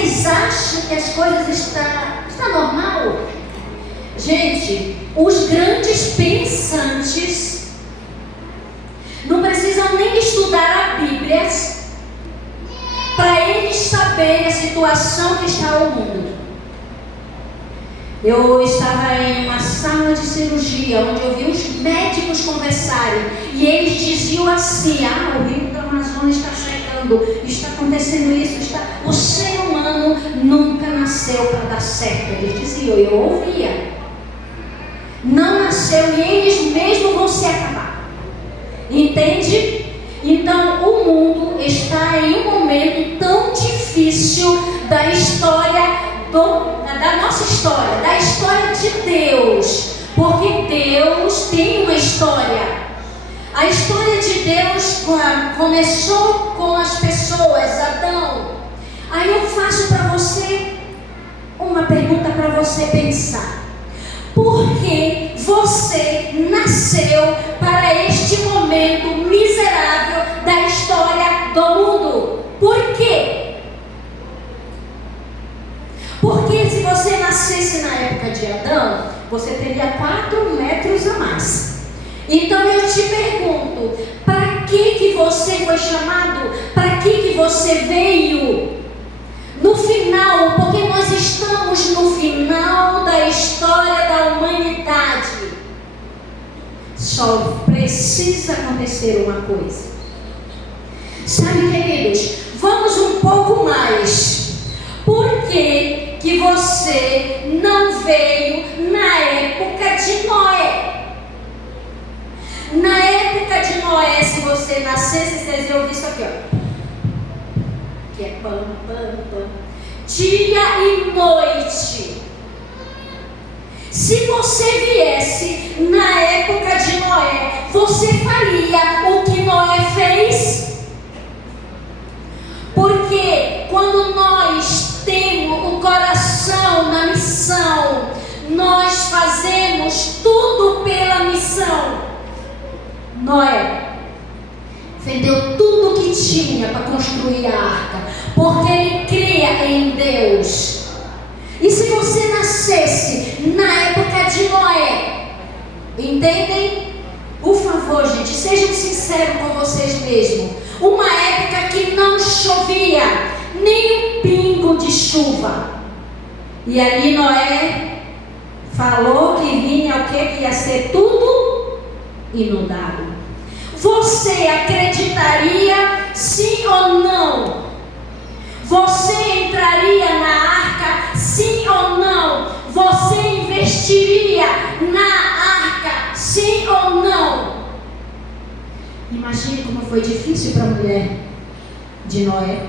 vocês acham que as coisas estão normal? Gente, os grandes pensantes não precisam nem estudar a Bíblia para eles saberem a situação que está o mundo. Eu estava em uma sala de cirurgia, onde eu vi os médicos conversarem, e eles diziam assim: o rio do Amazonas está chegando, está acontecendo isso, o ser humano nunca nasceu para dar certo. Eles diziam, eu ouvia. Não nasceu e eles mesmos vão se acabar. Entende? Então o mundo está em um momento tão difícil da história, da nossa história, da história de Deus, porque Deus tem uma história. A história de Deus começou com as pessoas, Adão. Aí eu faço para você uma pergunta para você pensar. Por que você nasceu para este momento miserável da história do mundo? Por quê? Porque se você nascesse na época de Adão, você teria 4 metros a mais. Então eu te pergunto, para que você foi chamado? Para que você veio? No final, porque nós estamos no final da história da humanidade, só precisa acontecer uma coisa. Sabe, queridos, vamos um pouco mais. Por que você não veio na época de Noé? Na época de Noé, se você nascesse, vocês iam ouvir isso aqui, ó. Que é pam, pam, pam. Dia e noite. Se você viesse na época de Noé, você faria o que Noé fez? Porque quando nós temos o coração na missão, nós fazemos tudo pela missão. Noé vendeu tudo o que tinha para construir a arca, porque ele cria em Deus. E se você nascesse na época de Noé, entendem? Por favor, gente, sejam sinceros com vocês mesmos. Uma época que não chovia, nem um pingo de chuva. E ali Noé falou que vinha o quê? Que ia ser tudo inundado. Você acreditaria sim ou não? Você entraria na arca sim ou não? Você investiria na arca sim ou não? Imagine como foi difícil para a mulher de Noé,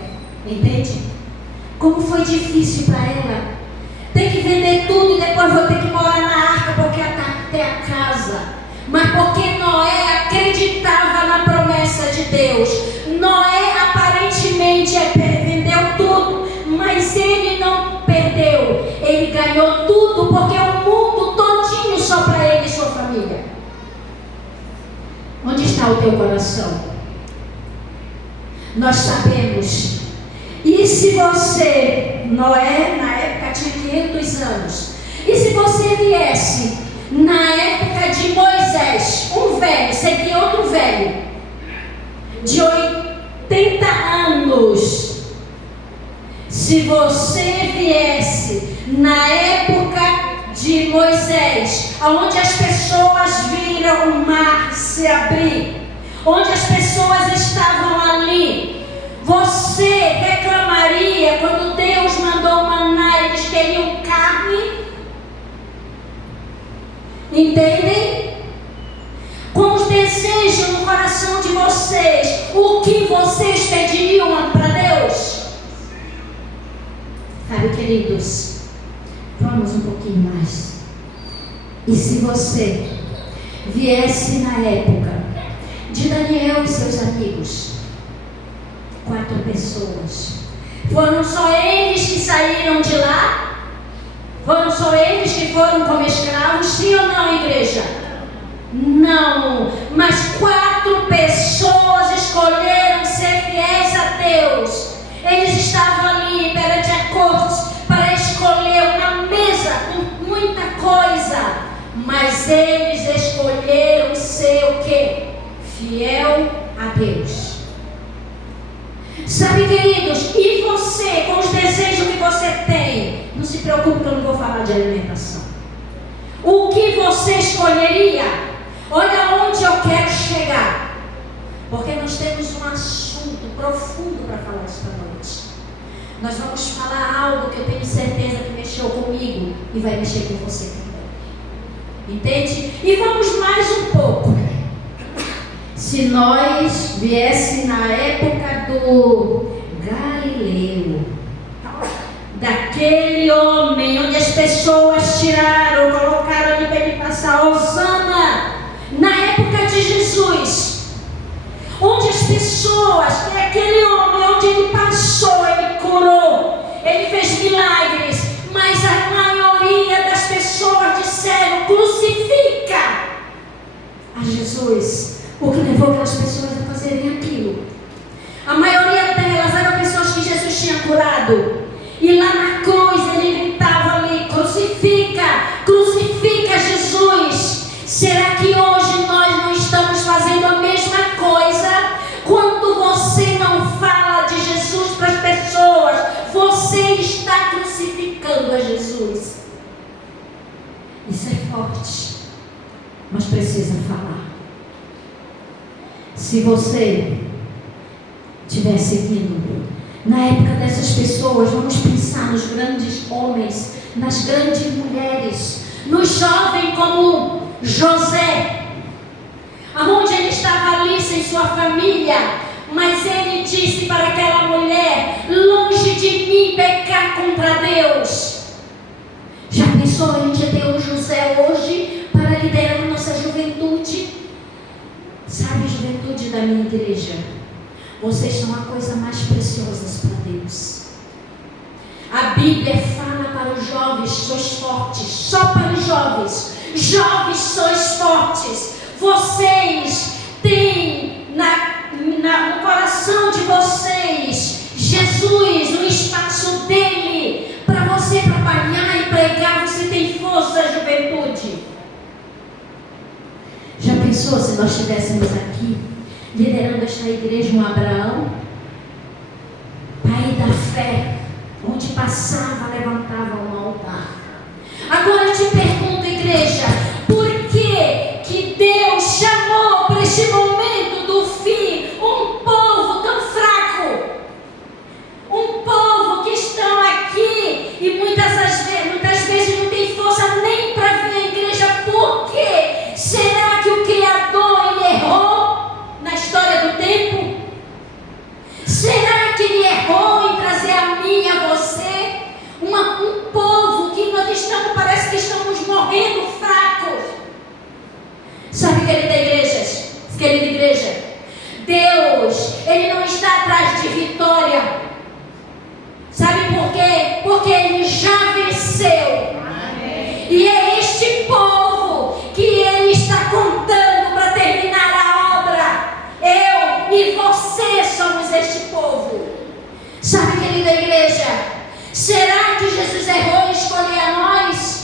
entende? Como foi difícil para ela. Tem que vender tudo e depois vou ter que morar na arca porque até a casa. Mas porque Noé acreditava na promessa de Deus. Noé aparentemente vendeu tudo, mas ele não perdeu. Ele ganhou tudo porque o mundo todinho só para ele e sua família. Onde está o teu coração? Nós sabemos. E se você, Noé na época tinha 500 anos, e se você viesse na época de Moisés, um velho, sei que outro velho, de 80 anos, se você viesse na época de Moisés, onde as pessoas viram o mar se abrir, onde as pessoas estavam ali, você reclamaria quando Deus mandou maná e eles queriam carne? Entendem? Com os desejos no coração de vocês, o que vocês pediriam para Deus? Sabe, queridos, vamos um pouquinho mais. E se você viesse na época de Daniel e seus amigos, 4 pessoas, foram só eles que saíram de lá? Foram só eles que foram como escravos? Sim ou não, igreja? Não, mas 4 pessoas escolheram ser fiéis a Deus. Eles estavam ali perante a fiel a Deus. Sabe, queridos, e você, com os desejos que você tem, não se preocupe que eu não vou falar de alimentação. O que você escolheria? Olha onde eu quero chegar. Porque nós temos um assunto profundo para falar esta noite. Nós vamos falar algo que eu tenho certeza que mexeu comigo e vai mexer com você também. Entende? E vamos mais um pouco. Se nós viesse na época do Galileu, daquele homem onde as pessoas tiraram, colocaram ali para ele passar Hosana, na época de Jesus, onde as pessoas, aquele homem onde ele passou, ele curou, ele fez milagres, mas a maioria das pessoas disseram: crucifica a Jesus. O que levou aquelas pessoas a fazerem aquilo? A maioria delas eram pessoas que Jesus tinha curado. E lá na cruz ele gritava ali: crucifica, crucifica Jesus. Será que hoje nós não estamos fazendo a mesma coisa? Quando você não fala de Jesus para as pessoas, você está crucificando a Jesus. Isso é forte, mas precisa falar. Se você estiver seguindo na época dessas pessoas, vamos pensar nos grandes homens, nas grandes mulheres, no jovem como José, aonde ele estava ali sem sua família, mas ele disse para aquela mulher: longe de mim pecar contra Deus. Já pensou a gente ter um José hoje para liderar a nossa juventude? Sabe, juventude da minha igreja, vocês são a coisa mais preciosa para Deus. A Bíblia fala para os jovens: sois fortes. Só para os jovens: jovens, sois fortes. Vocês têm no coração de vocês Jesus, o espaço dele para você trabalhar e pregar. Você tem força, juventude. Já pensou se nós estivéssemos aqui liderando esta igreja, um Abraão, pai da fé, onde passava, levantava um altar? Agora eu te pergunto, igreja, por que Deus chamou para este momento do fim um povo tão fraco? Um povo que estão aqui e muitas vezes não tem força nem para vir à igreja. Por quê? Será que o Criador ele errou na história do tempo? Será que ele errou em trazer a mim e a você um povo que nós estamos, parece que estamos morrendo fracos? Sabe, querida igreja, Deus, ele não está atrás de vitória. Sabe por quê? Porque ele já venceu. Amém. E é este povo que ele está contando para terminar a obra. Eu e você somos este povo. Sabe, querida igreja, será que Jesus errou em escolher a nós?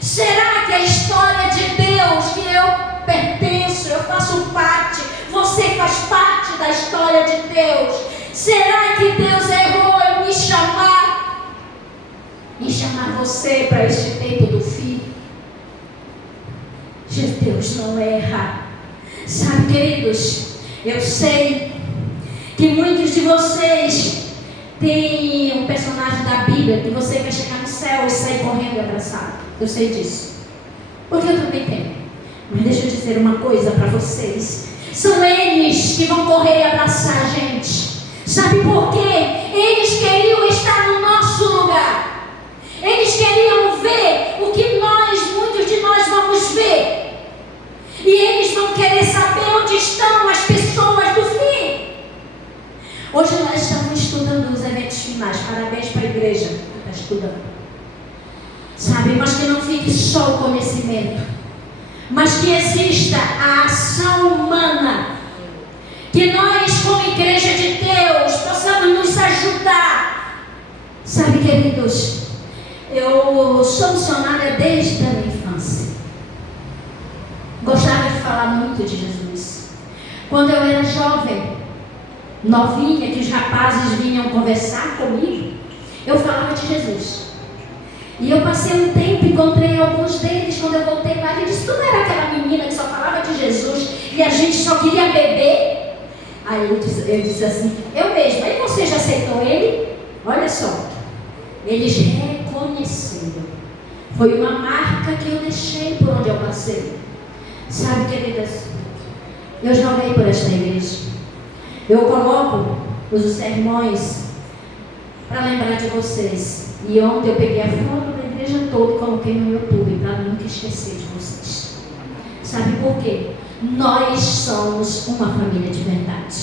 Será que a história de Deus, que eu pertenço, eu faço parte, você faz parte da história de Deus, será que Deus errou em me chamar você para este tempo do fim? Deus não erra. Sabe, queridos, eu sei que muitos de vocês têm um personagem da Bíblia que você quer chegar no céu e sair correndo e abraçado. Eu sei disso, porque eu também tenho. Mas deixa eu dizer uma coisa para vocês: são eles que vão correr e abraçar a gente. Sabe por quê? Eles queriam estar no nosso lugar. Eles queriam ver o que muitos de nós vamos ver. E eles vão querer saber onde estão as pessoas do fim. Hoje nós estamos estudando os eventos finais. Parabéns para a igreja que está estudando. Sabe, mas que não fique só o conhecimento, mas que exista a ação humana. Que nós, como igreja de Deus, possamos nos ajudar. Sabe, queridos, eu sou missionária desde a minha infância. Gostava de falar muito de Jesus. Quando eu era jovem, novinha, que os rapazes vinham conversar comigo, eu falava de Jesus. E eu passei um tempo, encontrei alguns deles, quando eu voltei lá, e disse: tu não era aquela menina que só falava de Jesus e a gente só queria beber? Aí eu disse assim: eu mesma. Aí você já aceitou ele? Olha só, eles reconheceram. Foi uma marca que eu deixei por onde eu passei. Sabe, queridas, eu já orei por esta igreja. Eu coloco os sermões para lembrar de vocês. E ontem eu peguei a foto da igreja toda e coloquei no YouTube para nunca esquecer de vocês. Sabe por quê? Nós somos uma família de verdade.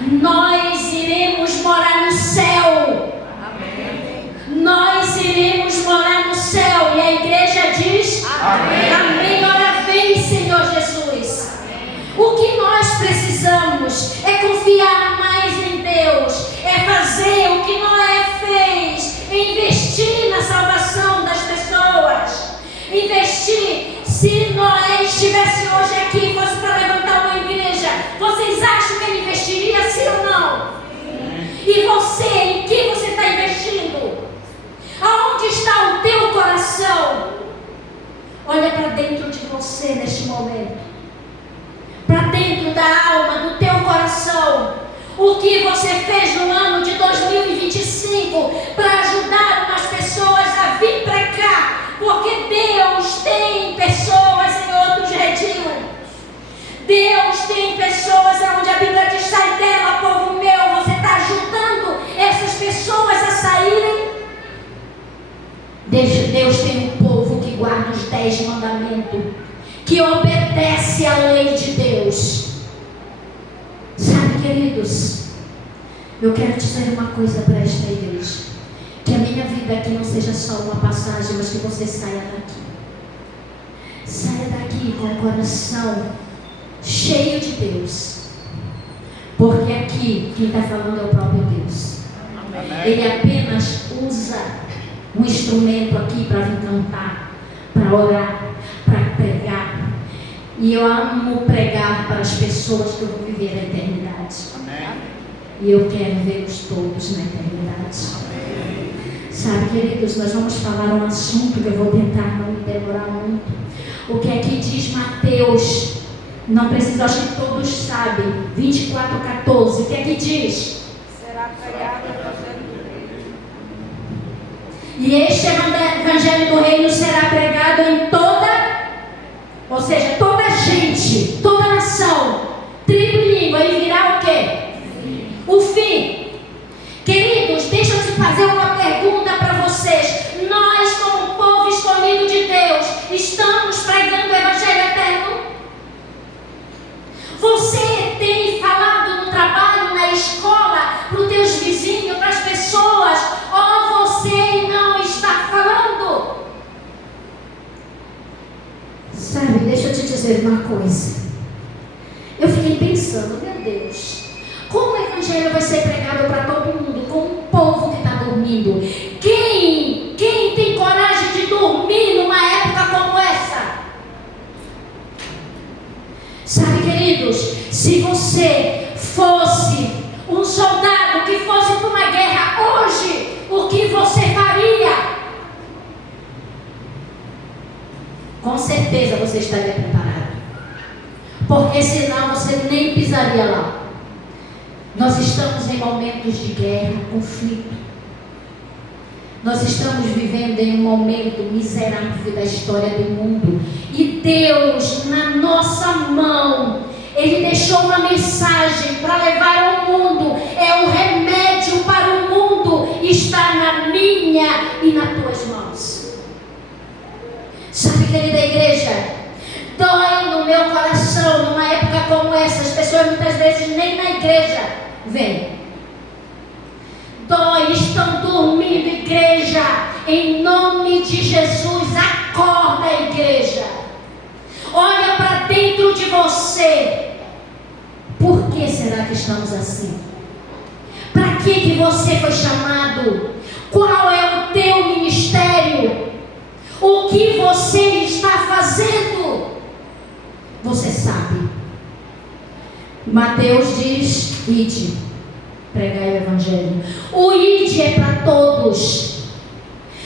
Amém. Nós iremos morar no céu. Amém. Nós iremos morar no céu. E a igreja diz: amém. Amém. Ora vem, Senhor Jesus. Amém. O que nós precisamos é confiar mais em Deus, é fazer o que Noé fez, investir na salvação das pessoas, investir. Se Noé estivesse hoje aqui e fosse para levantar uma igreja, vocês acham que ele investiria, sim ou não? E você, em que você está investindo? Aonde está o teu coração? Olha para dentro de você neste momento, para dentro da alma, do teu coração. O que você fez no ano de 2025 para ajudar umas pessoas a vir para cá? Porque Deus tem pessoas em outros retiros. Deus tem pessoas onde a Bíblia diz: sai dela, povo meu. Você está ajudando essas pessoas a saírem? Deus tem um povo que guarda os 10 mandamentos, que obedece à lei de Deus. Sabe, queridos, eu quero dizer uma coisa para esta igreja: que a minha vida aqui não seja só uma passagem, mas que você saia daqui. Saia daqui com o coração cheio de Deus. Porque aqui quem está falando é o próprio Deus. Amém. Ele apenas usa um instrumento aqui para vir cantar, para orar, para pregar. E eu amo pregar para as pessoas que eu vou viver a eternidade. Amém. E eu quero vê-los todos na eternidade. Amém. Sabe, queridos, nós vamos falar um assunto que eu vou tentar não me demorar muito. O que aqui diz Mateus, não precisa, acho que todos sabem, 24:14, o que aqui diz? Será pregado o evangelho do reino. E este evangelho do reino será pregado em toda, ou seja, toda gente, toda nação, tribo e língua, e virá o quê? O fim. Queridos, deixa eu te fazer uma pergunta para vocês. Nós, como povo escolhido de Deus, estamos pregando o evangelho eterno? Você tem falado no trabalho, na escola, para os teus vizinhos, para as pessoas, ou você não está falando? Sabe, deixa eu te dizer uma coisa. Eu fiquei pensando, meu Deus, como o evangelho vai ser pregado para todo mundo, com um povo que está dormindo? Quem tem coragem de dormir numa época como essa? Sabe, queridos, se você fosse um soldado que fosse para uma guerra hoje, o que você faria? Com certeza você estaria preparado, porque senão você nem pisaria lá. Nós estamos em momentos de guerra, conflito. Nós estamos vivendo em um momento miserável da história do mundo. E Deus, na nossa mão, Ele deixou uma mensagem para levar ao mundo. É o remédio para o mundo. Está na minha e nas tuas mãos. Sabe, querida igreja, dói no meu coração, numa época como essa. As pessoas muitas vezes nem na igreja vêm. Dói, estão dormindo, igreja. Em nome de Jesus, acorda, igreja. Olha para dentro de você. Por que será que estamos assim? Para que você foi chamado? Qual é o teu ministério? O que você está fazendo? Você sabe. Mateus diz: ide, pregai o evangelho. O ide é para todos.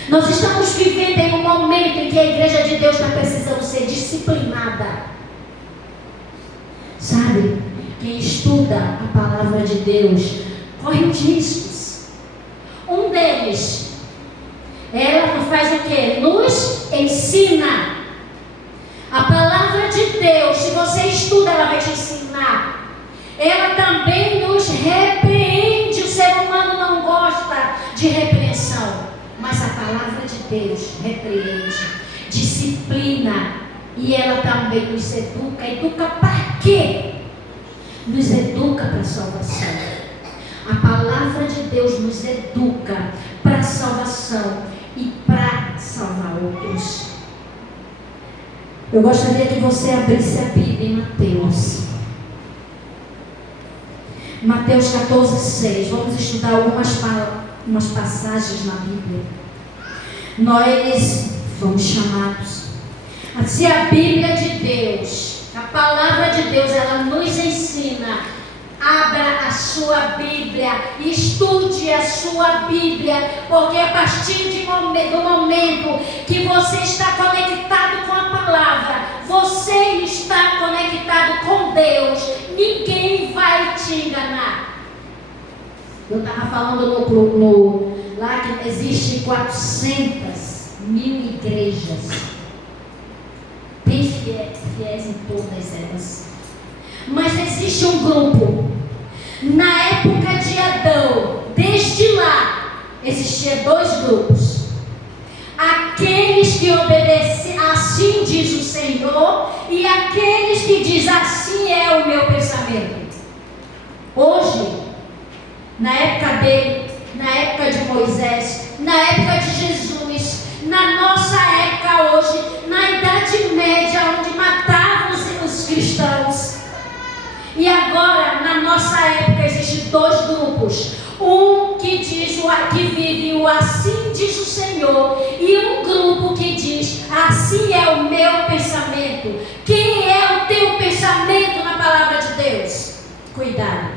Nós estamos vivendo em um momento em que a igreja de Deus está precisando ser disciplinada. Sabe, quem estuda a palavra de Deus corre os riscos. Um deles, ela faz o quê? Nos ensina. A palavra de Deus, se você estuda, ela vai te ensinar. Ela também nos repreende. O ser humano não gosta de repreensão, mas a palavra de Deus repreende, disciplina. E ela também nos educa. Educa para quê? Nos educa para a salvação. A palavra de Deus nos educa para a salvação e para salvar outros. Eu gostaria que você abrisse a Bíblia em Mateus. Mateus 14:6. Vamos estudar algumas passagens na Bíblia. Nós fomos chamados. Se a Bíblia de Deus, a palavra de Deus, ela nos ensina. Abra a sua Bíblia, estude a sua Bíblia, porque a partir do momento que você está conectado com a palavra, você está conectado com Deus, ninguém vai te enganar. Eu estava falando lá que existe 400.000 igrejas. Tem fiéis em todas elas. Mas existe um grupo. Na época de Adão, desde lá, existiam 2 grupos. Aqueles que obedecem, assim diz o Senhor, e aqueles que dizem, assim é o meu pensamento. Hoje, na época dele, na época de Moisés, na época de Jesus, na nossa época hoje, na Idade Média, onde matavam os cristãos. E agora, na nossa época, existem 2 grupos. Um que diz, que vive o assim diz o Senhor, e um grupo que diz, assim é o meu pensamento. Quem é o teu pensamento na palavra de Deus? Cuidado.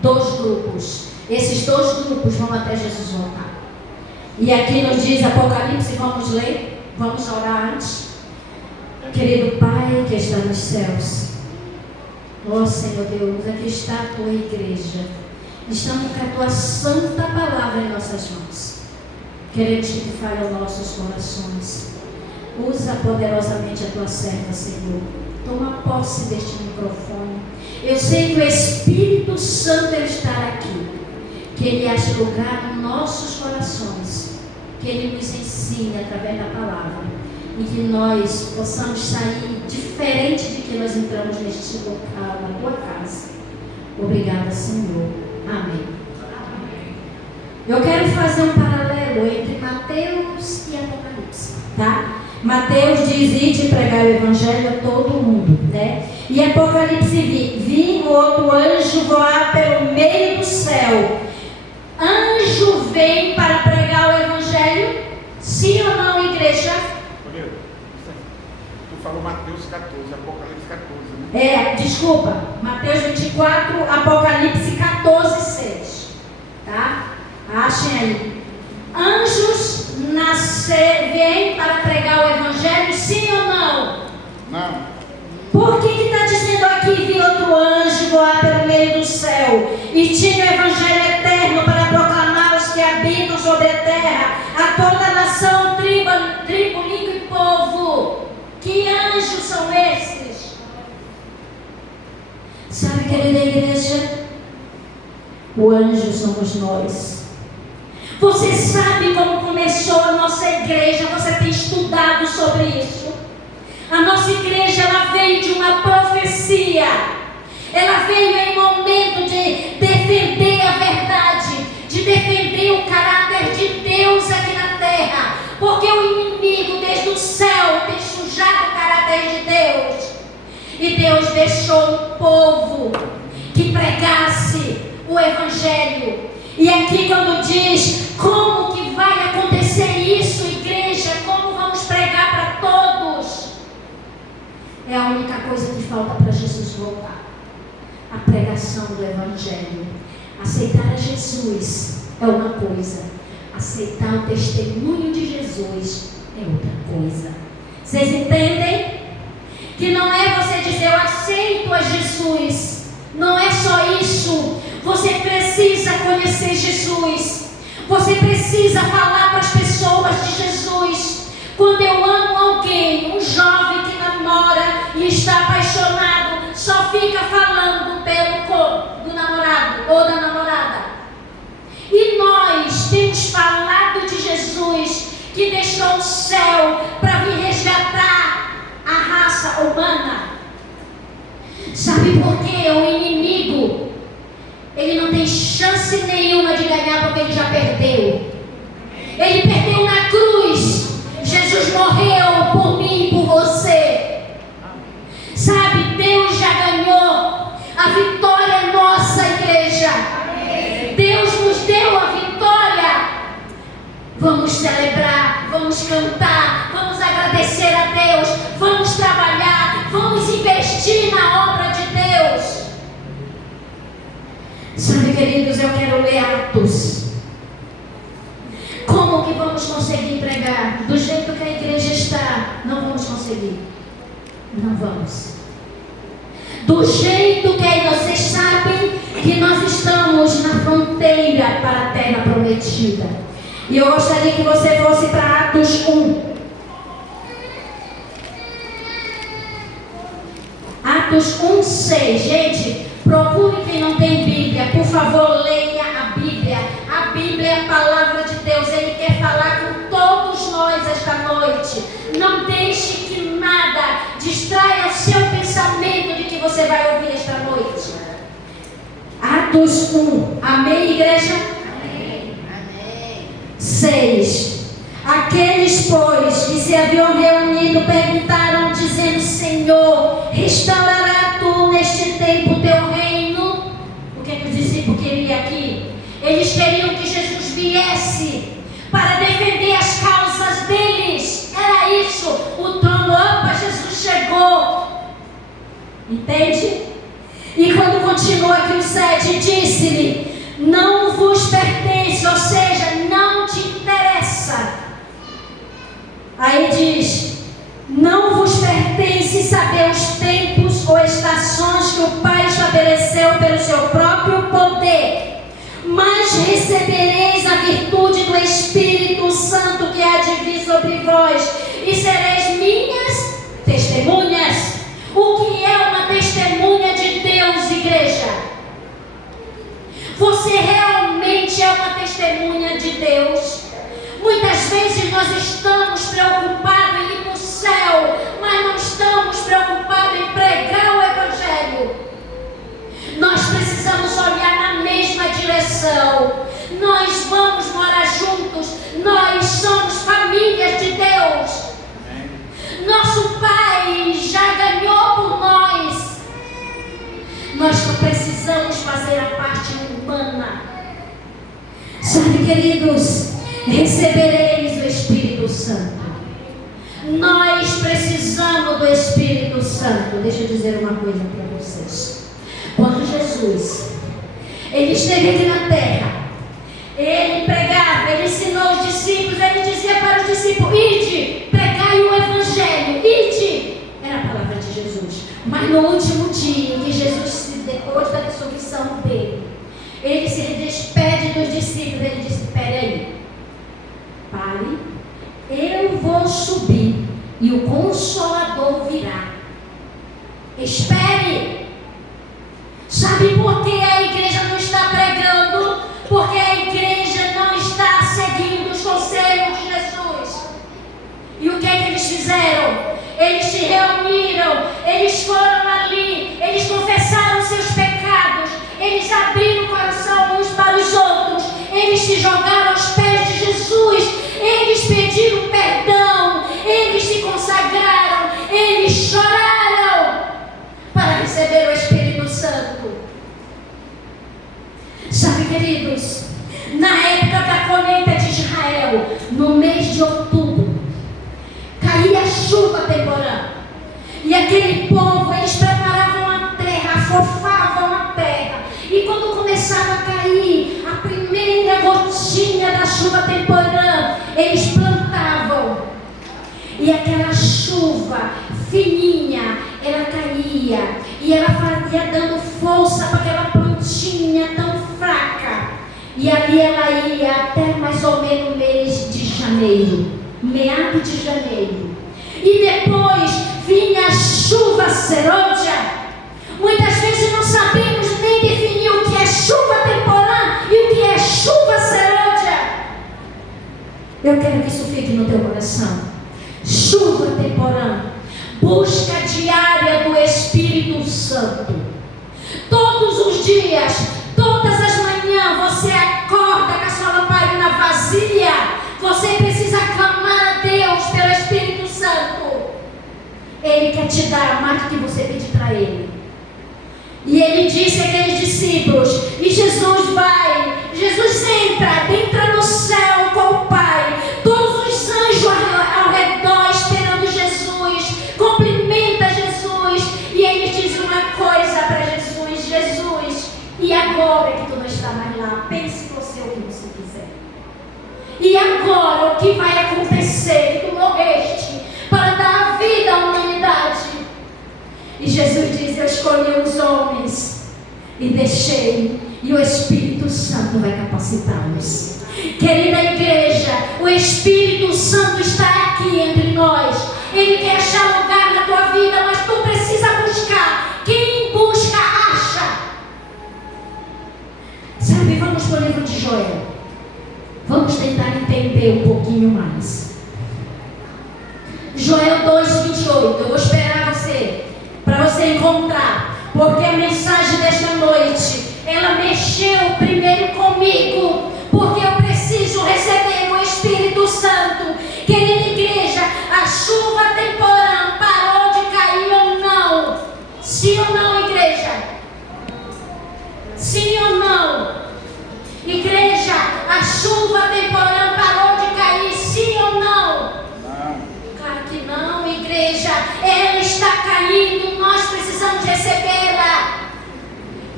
2 grupos. Esses 2 grupos vão até Jesus voltar. E aqui nos diz Apocalipse, vamos ler? Vamos orar antes? Querido Pai que está nos céus, ó Senhor Deus, aqui está a tua igreja. Estamos com a tua santa palavra em nossas mãos. Queremos que tu fale aos nossos corações. Usa poderosamente a tua serva, Senhor. Toma posse deste microfone. Eu sei que o Espírito Santo está aqui. Que ele ache lugar nos nossos corações. Que ele nos ensine através da palavra. E que nós possamos sair diferente de que nós entramos neste local, na tua casa. Obrigada, Senhor. Amém. Eu quero fazer um paralelo entre Mateus e Apocalipse, tá? Mateus diz, ide pregar o evangelho a todo mundo, né? E Apocalipse vi um outro anjo voar pelo meio do céu. Anjo vem para pregar o evangelho? Sim ou não, igreja? Tu falou Mateus 14, Apocalipse 14, né? Desculpa, Mateus 24, Apocalipse 14:6, tá? Achem aí. Anjos vêm para pregar o evangelho, sim ou não? Não. Por que está dizendo aqui, vi outro anjo voar pelo meio do céu e tinha o evangelho eterno para proclamar aos que habitam sobre a terra, a toda nação, tribo, língua e povo? Que anjos são esses? Sabe, querida igreja, o anjo somos nós. Você sabe como começou a nossa igreja? Você tem estudado sobre isso? A nossa igreja, ela veio de uma profecia. Ela veio em momento de defender a verdade, de defender o caráter de Deus aqui na terra. Porque o inimigo desde o céu tem sujado o caráter de Deus. E Deus deixou um povo que pregasse o evangelho. E aqui quando diz, como que vai acontecer isso, igreja? Como vamos pregar para todos? É a única coisa que falta para Jesus voltar. a pregação do Evangelho. Aceitar a Jesus é uma coisa, aceitar o testemunho de Jesus é outra coisa. Vocês entendem? Que não é você dizer eu aceito a Jesus, não é só isso. Você precisa conhecer Jesus, você precisa falar para as pessoas de Jesus. Quando eu amo alguém, um jovem que namora e está apaixonado, só fica falando do namorado ou da namorada. E nós temos falado de Jesus, que deixou o céu para vir resgatar a raça humana. Sabe por quê? O inimigo, ele não tem chance nenhuma de ganhar, porque ele já perdeu. Ele perdeu na cruz. Jesus morreu por mim e por você. Sabe, Deus já ganhou. A vitória é nossa, igreja. Deus nos deu a vitória. Vamos celebrar, vamos cantar, vamos agradecer a Deus, vamos trabalhar, vamos investir na obra de Deus. Sabe, queridos, eu quero ler Atos. Como que vamos conseguir pregar? Do jeito que a igreja está, não vamos conseguir. Não vamos. Do jeito que vocês sabem que nós estamos na fronteira para a terra prometida. E eu gostaria que você fosse para Atos 1. Atos 1:6. Gente, procure quem não tem Bíblia. Por favor, leia a Bíblia. A Bíblia é a palavra de Deus. Ele quer falar com todos nós esta noite. Não deixe que nada distraia o seu pensamento de que você vai ouvir esta noite. Atos 1. Amém, igreja? Amém. 6. Aqueles, pois, que se haviam reunido, perguntaram, dizendo: Senhor, restaurará tu neste tempo teu reino? O que os discípulos queriam aqui? Eles queriam que Jesus viesse para defender as causas deles. Era isso. O trono, opa, Jesus chegou. Entende? E quando continua aqui o 7, disse-lhe: não vos pertence, ou seja, não te interessa. Aí diz: não vos pertence saber os tempos ou estações que o Pai estabeleceu pelo seu próprio poder, mas recebereis a virtude do Espírito Santo que há de vir sobre vós, e sereis minhas testemunhas. O que é uma testemunha de Deus, igreja? Você realmente é uma testemunha de Deus? Muitas vezes nós estamos preocupados em ir para o céu, mas não estamos preocupados em pregar o Evangelho. Nós precisamos olhar na mesma direção. Nós vamos morar juntos. Nós somos famílias de Deus. Nosso Pai já ganhou por nós. Nós só precisamos fazer a parte humana. Sabe, queridos, recebereis o Espírito Santo. Nós precisamos do Espírito Santo. Deixa eu dizer uma coisa para vocês. Quando Jesus, ele esteve aqui na terra, ele pregava, ele ensinou os discípulos, ele dizia para os discípulos: ide, pregai o Evangelho, ide. Era a palavra de Jesus. Mas no último dia, em que Jesus, depois da ressurreição dele, ele se despede dos discípulos. Ele disse: peraí, pare, eu vou subir e o Consolador virá. Espere. Sabe por que a igreja não está pregando? Porque a igreja não está seguindo os conselhos de Jesus. E o que é que eles fizeram? Eles se reuniram, eles foram ali, eles confessaram seus pecados, eles abriram o coração uns para os outros, eles se jogaram aos pés de Jesus, eles pediram perdão, eles se consagraram, eles choraram para receber o Espírito Santo. Sabe, queridos, na época da colheita de Israel, no mês de outubro, caía chuva temporã. E aquele povo, eles preparavam a terra, afofavam a chuva temporã, eles plantavam. E aquela chuva fininha, ela caía. E ela ia dando força para aquela plantinha tão fraca. E ali ela ia até mais ou menos o mês de janeiro. Meados de janeiro. E depois vinha a chuva serôdia. Muitas vezes não sabemos nem definir o que é chuva temporã e o que é chuva serôdia. Eu quero que isso fique no teu coração. Chuva temporã, busca diária do Espírito Santo. Todos os dias, todas as manhãs, você acorda com a sua lamparina vazia. Você precisa clamar a Deus pelo Espírito Santo. Ele quer te dar mais do que você pedir para Ele. E Ele disse àqueles discípulos, e Jesus entra no céu com o Pai. Todos os anjos ao redor esperando Jesus, cumprimenta Jesus. E eles dizem uma coisa para Jesus: Jesus, e agora que tu não está mais lá, pense você o que você quiser. E agora o que vai acontecer? Que tu morreste para dar a vida à humanidade. E Jesus diz: eu escolhi os homens e deixei, e o Espírito Santo vai capacitá-los. Querida igreja, o Espírito Santo está aqui entre nós. Ele quer achar lugar na tua vida, mas tu precisa buscar. Quem busca, acha. Sabe, vamos para o livro de Joel. Vamos tentar entender um pouquinho mais. Joel 2:28. Eu vou esperar você, para você encontrar, porque a mensagem desta noite, ela mexeu primeiro comigo, porque eu preciso receber o Espírito Santo. Querida igreja, a chuva temporã parou de cair ou não? Sim ou não, igreja? Sim ou não? Igreja, a chuva temporã parou de cair, sim ou não? Claro que não, igreja. Ela está caindo, nós precisamos recebê-la.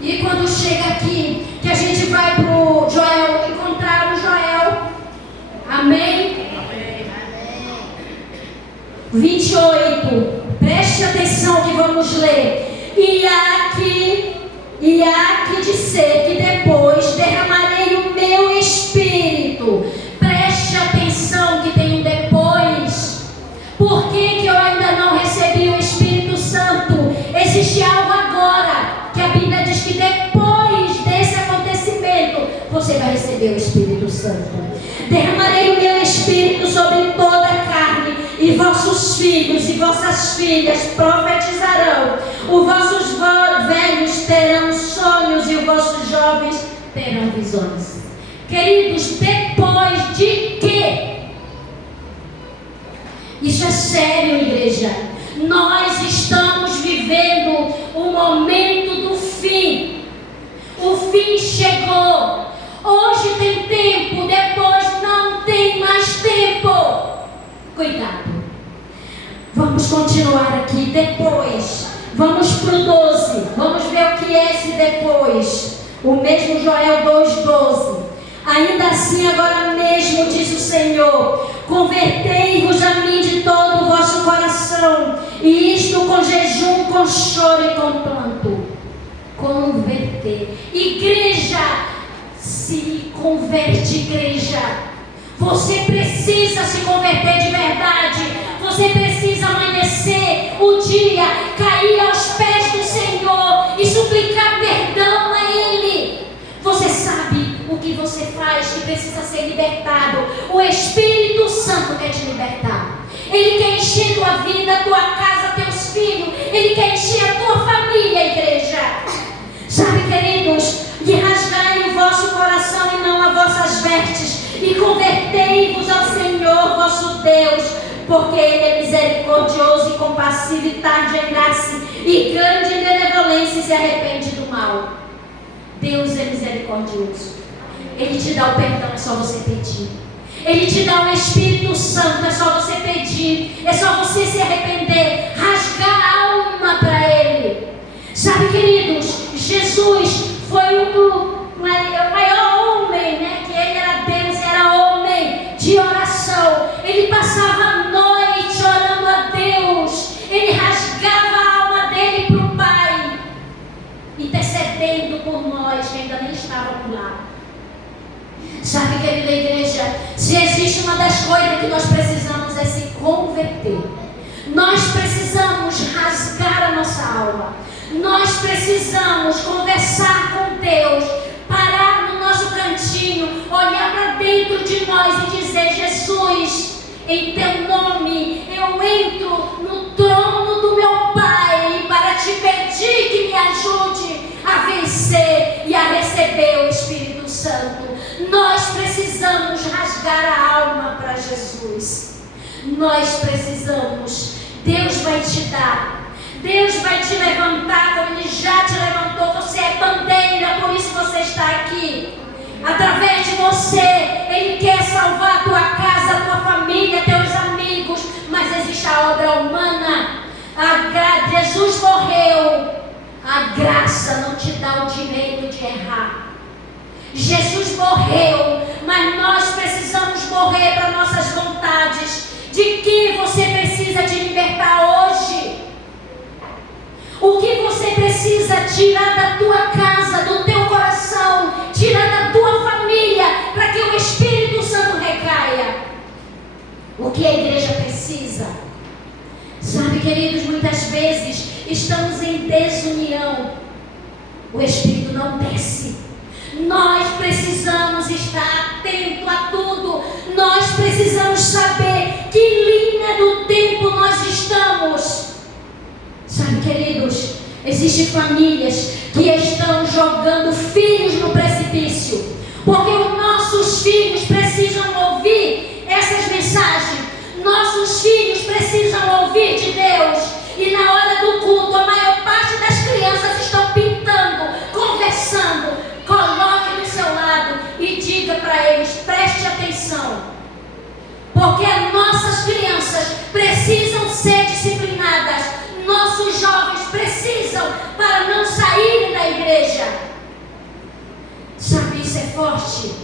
E quando chega aqui, que a gente vai para o Joel, encontrar o Joel. Amém? Amém. 28. Preste atenção que vamos ler. E há que dizer que depois derramarei o meu Espírito. Preste atenção que tem um depois. Por que eu ainda não recebi o Espírito Santo? Existe algo agora, que a Bíblia diz que depois desse acontecimento, você vai receber o Espírito Santo. Derramarei o meu Espírito sobre toda a carne, e vossos filhos e vossas filhas profetizarão. Os vossos velhos terão sonhos e os vossos jovens terão visões. Queridos, depois de quê? Isso é sério, igreja. Nós estamos vivendo o momento do fim. O fim chegou. Hoje tem tempo, depois não tem mais tempo. Cuidado. Vamos continuar aqui. Depois, vamos para o 12. Vamos ver o que é esse depois. O mesmo Joel 2:12. Ainda assim, agora mesmo, diz o Senhor, convertei-vos a mim de todo o vosso coração, e isto com jejum, com choro e com pranto. Converter. Igreja, se converte, igreja. Você precisa se converter de verdade. Você precisa amanhecer o dia, cair aos pés do Senhor e suplicar perdão a Ele. Você sabe o que você faz que precisa ser libertado. O Espírito Santo quer te libertar. Ele quer encher tua vida, tua casa, teus filhos. Ele quer encher a tua família, igreja. Sabe, queridos, e rasgai o vosso coração e não as vossas vestes, e convertei-vos ao Senhor vosso Deus, porque Ele é misericordioso e compassivo e tardio em graça, e grande em benevolência, e se arrepende do mal. Deus é misericordioso. Ele te dá o perdão, é só você pedir. Ele te dá o Espírito Santo, é só você pedir. É só você se arrepender, rasgar a alma para Ele. Sabe, queridos, Jesus foi o maior homem, né? Que Ele era Deus, era homem. intercedendo por nós que ainda nem estávamos lá. Sabe, querida igreja, se existe uma das coisas que nós precisamos é se converter. Nós precisamos rasgar a nossa alma. Nós precisamos conversar com Deus, parar no nosso cantinho, olhar para dentro de nós e dizer: Jesus, em teu nome eu entro no trono do meu Pai para te pedir que me ajude a vencer e a receber o Espírito Santo. Nós precisamos rasgar a alma para Jesus. Nós precisamos. Deus vai te dar. Deus vai te levantar como Ele já te levantou. Você é bandeira, por isso você está aqui. Através de você, Ele quer salvar a tua casa, a tua família, teus amigos. Mas existe a obra humana. Jesus morreu. A graça não te dá o direito de errar. Jesus morreu, mas nós precisamos morrer para nossas vontades. De que você precisa te libertar hoje? O que você precisa tirar da tua casa, do teu coração, tirar da tua família, para que o Espírito Santo recaia? O que a igreja precisa? Sabe, queridos, muitas vezes estamos em desunião. O Espírito não desce. Nós precisamos estar atento a tudo. Nós precisamos saber que linha do tempo nós estamos. Sabe, queridos, existem famílias que estão jogando filhos no precipício, porque os nossos filhos precisam ouvir essas mensagens. Nossos filhos precisam ouvir de Deus. E na hora do culto, a maior parte das crianças estão pintando, conversando. Coloque do seu lado e diga para eles: preste atenção, porque as nossas crianças precisam ser disciplinadas. Nossos jovens precisam, para não saírem da igreja. Sabe, isso é forte.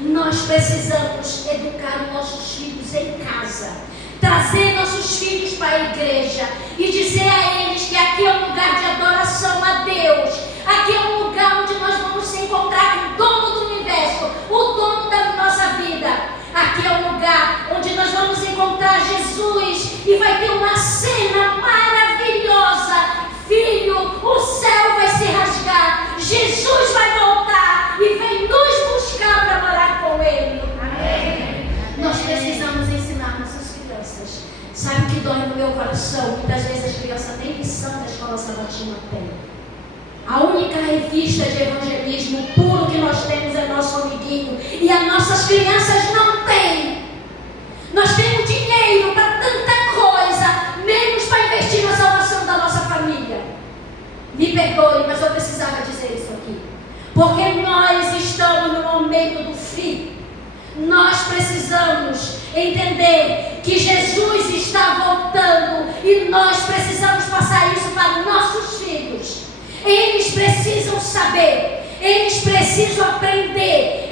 Nós precisamos educar os nossos filhos em casa, trazer nossos filhos para a igreja e dizer a eles que aqui é um lugar de adoração a Deus. Aqui é um lugar onde nós vamos se encontrar com o dono do universo, o dono da nossa vida. Aqui é um lugar onde nós vamos encontrar Jesus e vai ter uma cena maravilhosa. Filho, o céu vai se rasgar, Jesus vai voltar e vem nos buscar para morar com Ele. Amém. Nós precisamos ensinar nossas crianças. Sabe o que dói no meu coração? Muitas vezes as crianças nem lição da escola sabatina têm. A única revista de evangelismo puro que nós temos é nosso amiguinho. E as nossas crianças não têm. Nós temos dinheiro para tanta coisa, menos para investir na salvação da nossa família. Me perdoe, mas eu precisava dizer isso aqui. Porque nós estamos no momento do fim. Nós precisamos entender que Jesus está voltando. E nós precisamos passar isso para nossos filhos. Eles precisam saber, eles precisam aprender,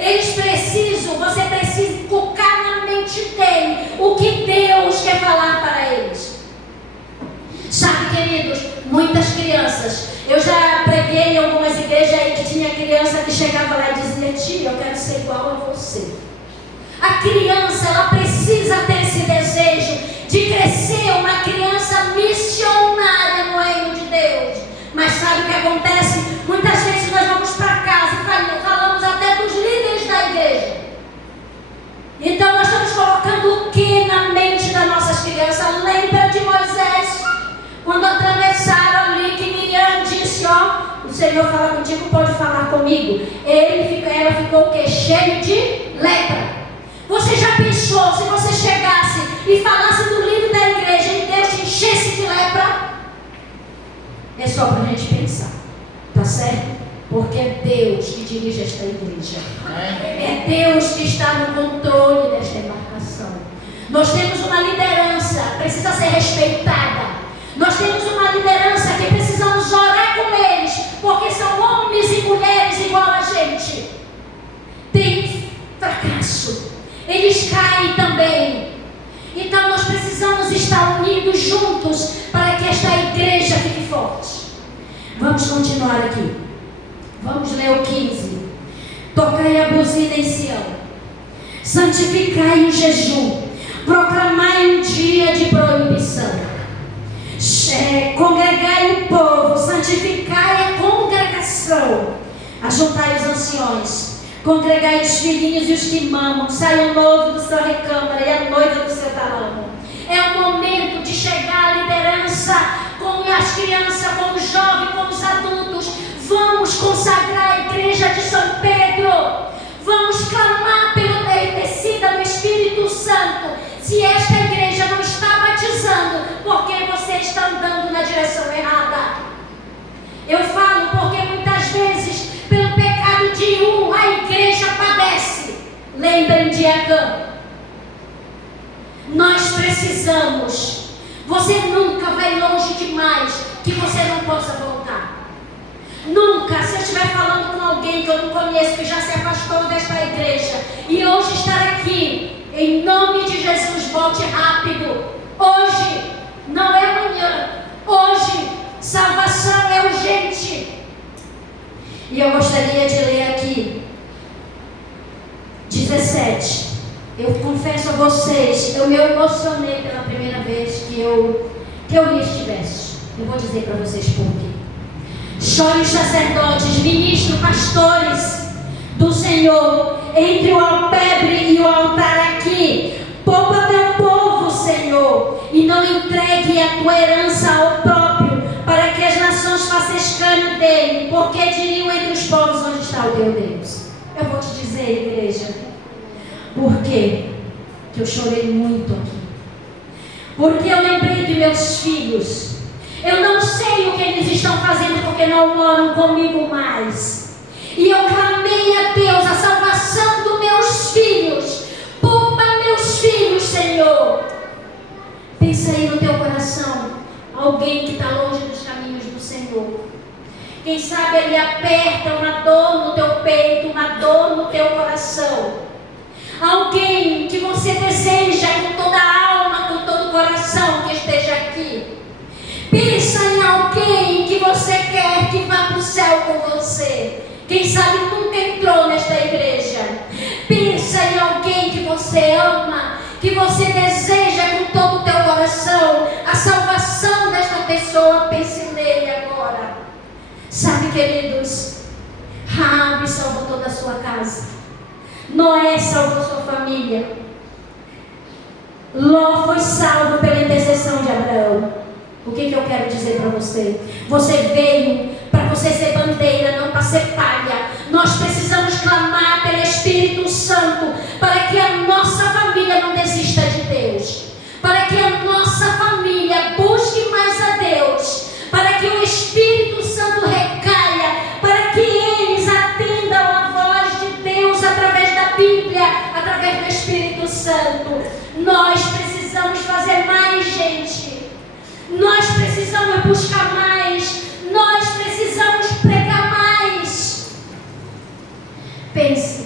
você precisa colocar na mente dele o que Deus quer falar para eles. Sabe, queridos, muitas crianças, eu já preguei em algumas igrejas aí que tinha criança que chegava lá e dizia: tia, eu quero ser igual a você. A criança, ela precisa ter esse desejo de crescer uma criança missionária no reino de Deus. Mas sabe o que acontece? Muitas vezes nós vamos para casa e falamos até dos líderes da igreja. Então nós estamos colocando o que na mente das nossas crianças? Lembra de Moisés? Quando atravessaram ali, que Miriam disse: ó, o Senhor fala contigo, pode falar comigo. Ela ficou o quê? Cheio de lepra. Você já pensou se você chegasse e falasse do líder da igreja e Deus te enchesse de lepra? É só para a gente pensar, tá certo? Porque é Deus que dirige esta igreja. É Deus que está no controle desta embarcação. Nós temos uma liderança, precisa ser respeitada. Nós temos uma liderança que precisamos orar com eles, porque são homens e mulheres igual a gente. Tem fracasso, eles caem também. Então nós precisamos estar unidos juntos para que esta igreja fique forte. Vamos continuar aqui. Vamos ler o 15. Tocai a buzina em Sião, santificai o jejum, proclamai um dia de proibição. Congregai o povo, santificai a congregação, ajuntai os anciões, congregai os filhinhos e os que mamam, saiam novo do sua recâmara e a noiva do seu talão. É o momento de chegar à liderança com as crianças, com os jovens, com os adultos. Vamos consagrar a igreja de São Pedro. Vamos clamar pelo descida do Espírito Santo. Se esta igreja não está batizando, porque você está andando na direção errada. Eu falo porque muitas vezes, pelo pecado de um, a igreja padece. Lembrem de Acã. Nós precisamos. Você nunca vai longe demais que você não possa voltar. Nunca. Se eu estiver falando com alguém que eu não conheço, que já se afastou desta igreja e hoje estar aqui, em nome de Jesus, volte rápido. Hoje, não é amanhã. Hoje, salvação é urgente. E eu gostaria de ler aqui 17. Eu confesso a vocês, eu me emocionei pela primeira vez que eu li este verso. Eu vou dizer para vocês por quê. Chorem os sacerdotes, ministros, pastores do Senhor, entre o alpebre e o altar aqui. Poupa teu povo, Senhor, e não entregue a tua herança ao próprio, para que as nações façam escárnio dele, porque diriam entre os povos onde está o teu Deus. Eu vou te dizer, igreja, por quê? Que eu chorei muito aqui. Porque eu lembrei de meus filhos. Eu não sei o que eles estão fazendo porque não moram comigo mais. E eu clamei a Deus a salvação dos meus filhos. Poupa meus filhos, Senhor. Pensa aí no teu coração. Alguém que está longe dos caminhos do Senhor. Quem sabe ele aperta uma dor no teu peito, uma dor no teu coração. Alguém que você deseja com toda a alma, com todo o coração que esteja aqui. Pensa em alguém que você quer que vá para o céu com você. Quem sabe nunca entrou nesta igreja. Pensa em alguém que você ama, que você deseja com todo o teu coração a salvação desta pessoa. Pense nele agora. Sabe, queridos, Raabe salvou toda a sua casa. Noé salvou sua família. Ló foi salvo pela intercessão de Abraão. O que eu quero dizer para você? Você veio para você ser bandeira, não para ser palha. Nós precisamos clamar pelo Espírito Santo para que a nossa família não desista de Deus, para que a nossa família busque mais a Deus, para que o Espírito Santo recaia, para que eles atendam a voz de Deus através da Bíblia, através do Espírito Santo. Nós precisamos fazer mais, gente. Nós precisamos buscar mais. Nós precisamos pregar mais. Pense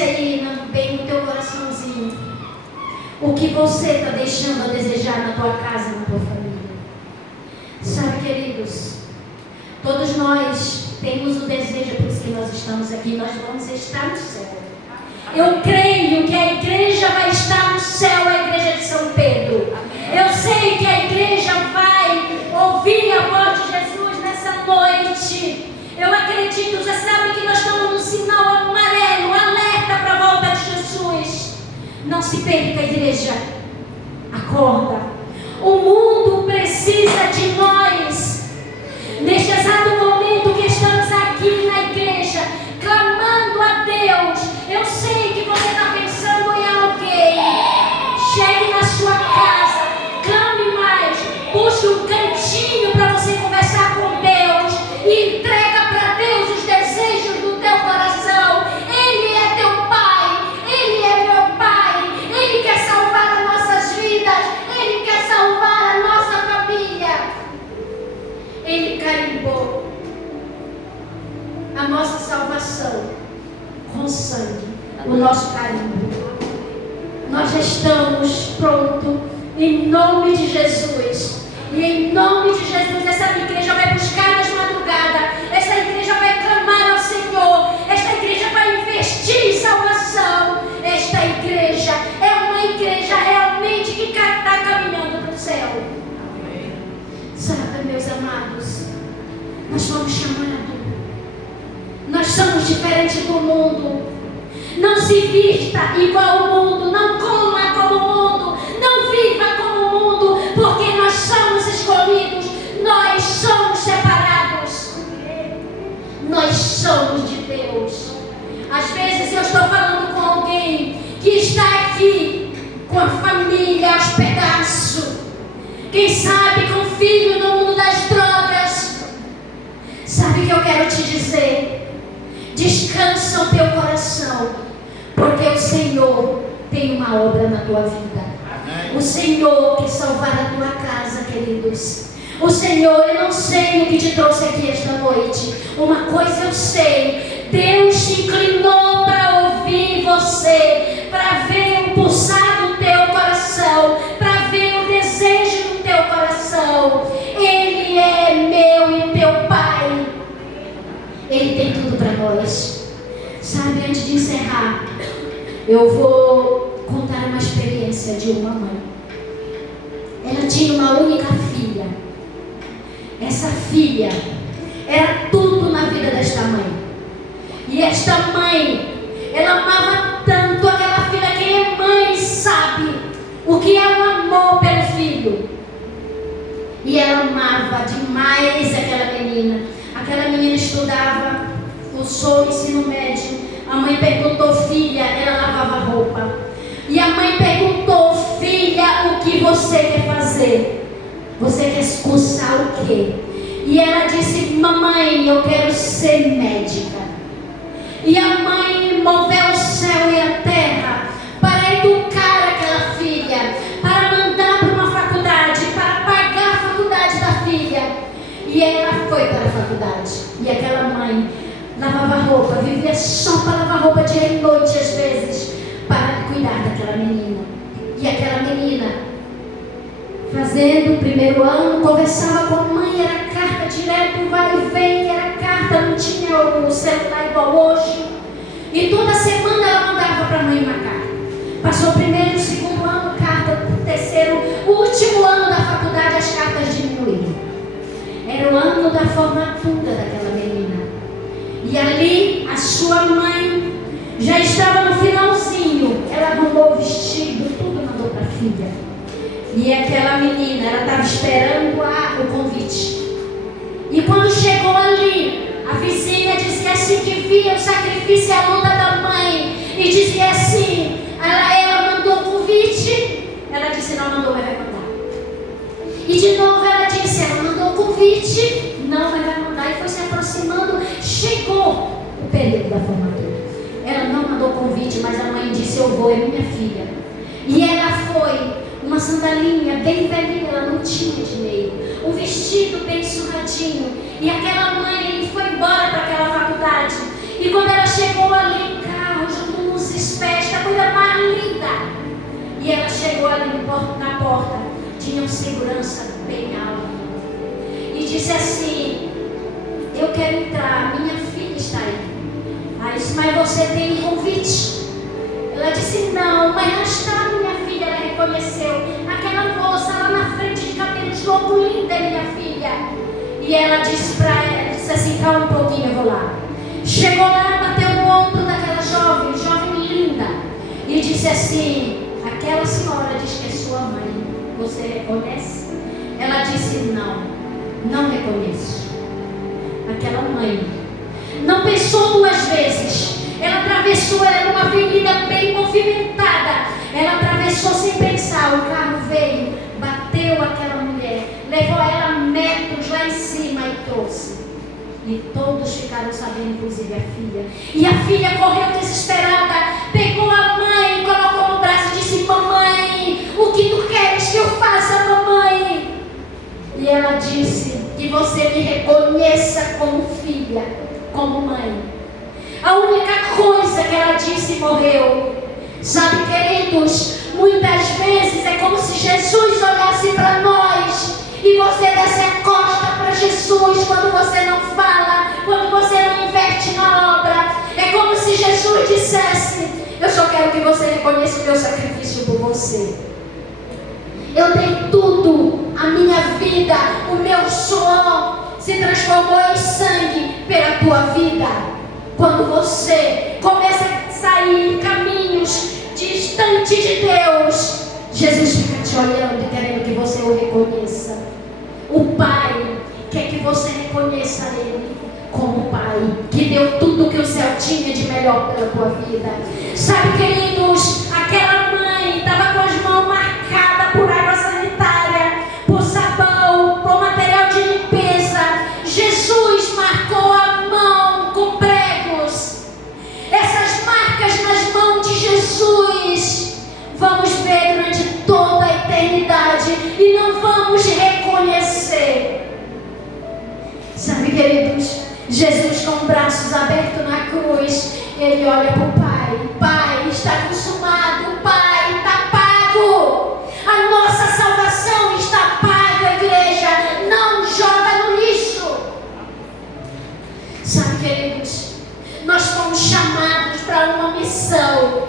aí bem no teu coraçãozinho. O que você está deixando a desejar na tua casa, na tua família. Sabe, queridos, todos nós temos o desejo, por isso que nós estamos aqui. Nós vamos estar no céu. Eu creio que a igreja vai estar no céu, a igreja de São Pedro. Eu sei que a igreja vai ouvir a voz de Jesus nessa noite. Eu acredito, você sabe que nós estamos no sinal amarelo, alerta para a volta de Jesus. Não se perca, igreja. Acorda. O mundo precisa de nós. Neste exato momento que estamos aqui na igreja, clamando a Deus. Eu sei que você está pensando em alguém. Chegue na sua casa. Clame mais, busque um cantinho para você conversar com Deus e entrega para Deus os desejos do teu coração. Ele é teu Pai, Ele é meu Pai, Ele quer salvar as nossas vidas, Ele quer salvar a nossa família. Ele carimbou a nossa salvação com sangue, o nosso carimbo. Nós já estamos prontos. Em nome de Jesus. E em nome de Jesus, essa igreja vai buscar nas madrugadas. Essa igreja veste do mundo. Não se vista igual ao mundo, não coma como o mundo, não viva como o mundo, porque nós somos escolhidos, nós somos separados, nós somos de Deus. Às vezes eu estou falando com alguém que está aqui com a família aos pedaços, quem sabe com o filho no mundo das drogas. Sabe o que eu quero te dizer? Descansa o teu coração, porque o Senhor tem uma obra na tua vida. O Senhor quer salvar a tua casa, queridos. O Senhor, eu não sei o que te trouxe aqui esta noite. Uma coisa eu sei: Deus se inclinou para ouvir você, para ver o pulsar do teu coração, para ver o desejo do teu coração. Ele é meu e teu Pai. Ele tem tudo para nós. Sabe, antes de encerrar, eu vou contar uma experiência de uma mãe. Ela tinha uma única filha. Essa filha era tudo na vida desta mãe. E esta mãe, ela amava tanto aquela filha. Quem é mãe sabe o que é o amor pelo filho. E ela amava demais aquela menina. Aquela menina estudava, cursou o ensino médio. A mãe perguntou: filha, ela lavava roupa. E a mãe perguntou: filha, o que você quer fazer? Você quer cursar o quê? E ela disse: mamãe, eu quero ser médica. E a mãe moveu o céu e a terra para educar aquela filha, para mandar para uma faculdade, para pagar a faculdade da filha. E ela foi para a faculdade. E aquela mãe lavava roupa, vivia só para lavar roupa dia e noite, às vezes, para cuidar daquela menina. E aquela menina, fazendo o primeiro ano, conversava com a mãe, era carta direto, vai e vem, era carta, não tinha o celular igual hoje. E toda semana ela mandava para a mãe uma carta. Passou o primeiro e o segundo ano, carta, o terceiro, o último ano da faculdade, as cartas diminuíram. Era o ano da formatura daquela menina. E ali, a sua mãe já estava no finalzinho. Ela arrumou o vestido, tudo mandou para a filha. E aquela menina, ela estava esperando o convite. E quando chegou ali, a vizinha dizia assim, que via o sacrifício e a luta da mãe. E dizia assim, ela mandou o convite. Ela disse, não mandou, mas vai mandar. E de novo ela disse, ela mandou o convite, não, mas vai mandar. E foi se aproximando, chegou o período da formatura. Ela não mandou convite, mas a mãe disse, eu vou, é minha filha. E ela foi, uma sandalinha bem velhinha, ela não tinha dinheiro, um vestido bem surradinho. E aquela mãe foi embora para aquela faculdade. E quando ela chegou ali, carros, luzes, festa, coisa mais linda. E ela chegou ali na porta, tinha um segurança bem alto. E disse assim, eu quero entrar, minha filha está aí. Aí disse, mas você tem um convite? Ela disse, não, mas não está, minha filha. Ela reconheceu aquela moça lá na frente de cabelos longos, linda, minha filha. E ela disse para ela, disse assim, calma um pouquinho, eu vou lá. Chegou lá, bateu no ombro daquela jovem linda. E disse assim, aquela senhora diz que é sua mãe, você reconhece? Ela disse, não reconheço. Aquela mãe não pensou duas vezes. Ela atravessou, era uma avenida bem movimentada. Ela atravessou sem pensar. O carro veio, bateu aquela mulher, levou ela metros lá em cima e trouxe. E todos ficaram sabendo, inclusive a filha. E a filha correu desesperada, pegou a mãe, colocou no braço e disse, mamãe, o que tu queres que eu faça, mamãe? E ela disse, que você me reconheça como filha, como mãe. A única coisa que ela disse e morreu. Sabe, queridos, muitas vezes é como se Jesus olhasse para nós e você desse a costa para Jesus quando você não fala, quando você não investe na obra. É como se Jesus dissesse, eu só quero que você reconheça o meu sacrifício por você. Eu dei tudo, a minha vida, o meu suor se transformou em sangue pela tua vida. Quando você começa a sair em caminhos distantes de Deus, Jesus fica te olhando e querendo que você o reconheça. O Pai quer que você reconheça Ele como Pai, que deu tudo que o céu tinha de melhor pela tua vida. Sabe, queridos, aquela mãe estava com as mãos marcadas por água sanitária, por sabão, por material de limpeza. Jesus marcou a mão com pregos. Essas marcas nas mãos de Jesus vamos ver durante toda a eternidade e não vamos reconhecer. Sabe, queridos, Jesus com braços abertos na cruz, Ele olha para o Pai. Pai, está consumado. Pai, está pago. A nossa salvação está paga, igreja. Não joga no lixo. Sabe, queridos, nós fomos chamados para uma missão.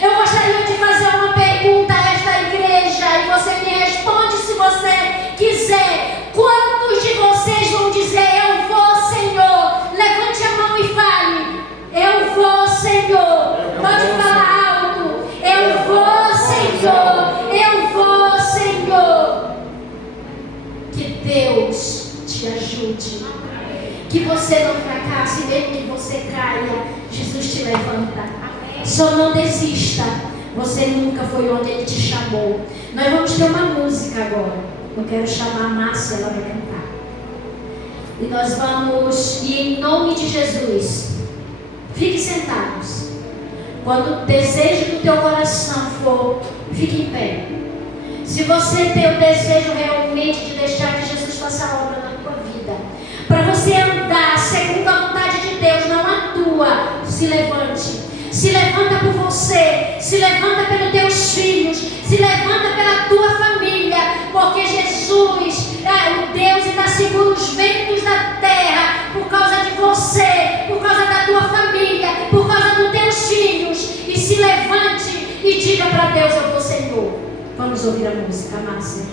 Eu gostaria de fazer uma pergunta a esta igreja e você me responde se você quiser. Quantos de vocês vão dizer: eu vou, Senhor? Levante a mão e fale: eu vou, Senhor. Pode falar alto: eu vou, Senhor. Eu vou, Senhor. Que Deus te ajude. Que você não fracasse, mesmo que você caia, Jesus te levanta. Só não desista. Você nunca foi onde Ele te chamou. Nós vamos ter uma música agora. Eu quero chamar a Márcia, ela vai cantar. E nós vamos, e em nome de Jesus, fique sentados. Quando o desejo do teu coração for, fique em pé. Se você tem o desejo realmente de deixar que Jesus faça a obra na tua vida, para você andar segundo a vontade de Deus, não a tua, se levante. Se levanta por você, se levanta pelos teus filhos, se levanta pela tua família, porque Jesus é o Deus e está seguro os ventos da terra por causa de você, por causa da tua família, por causa dos teus filhos. E se levante e diga para Deus: eu vou, Senhor. Vamos ouvir a música, Márcia.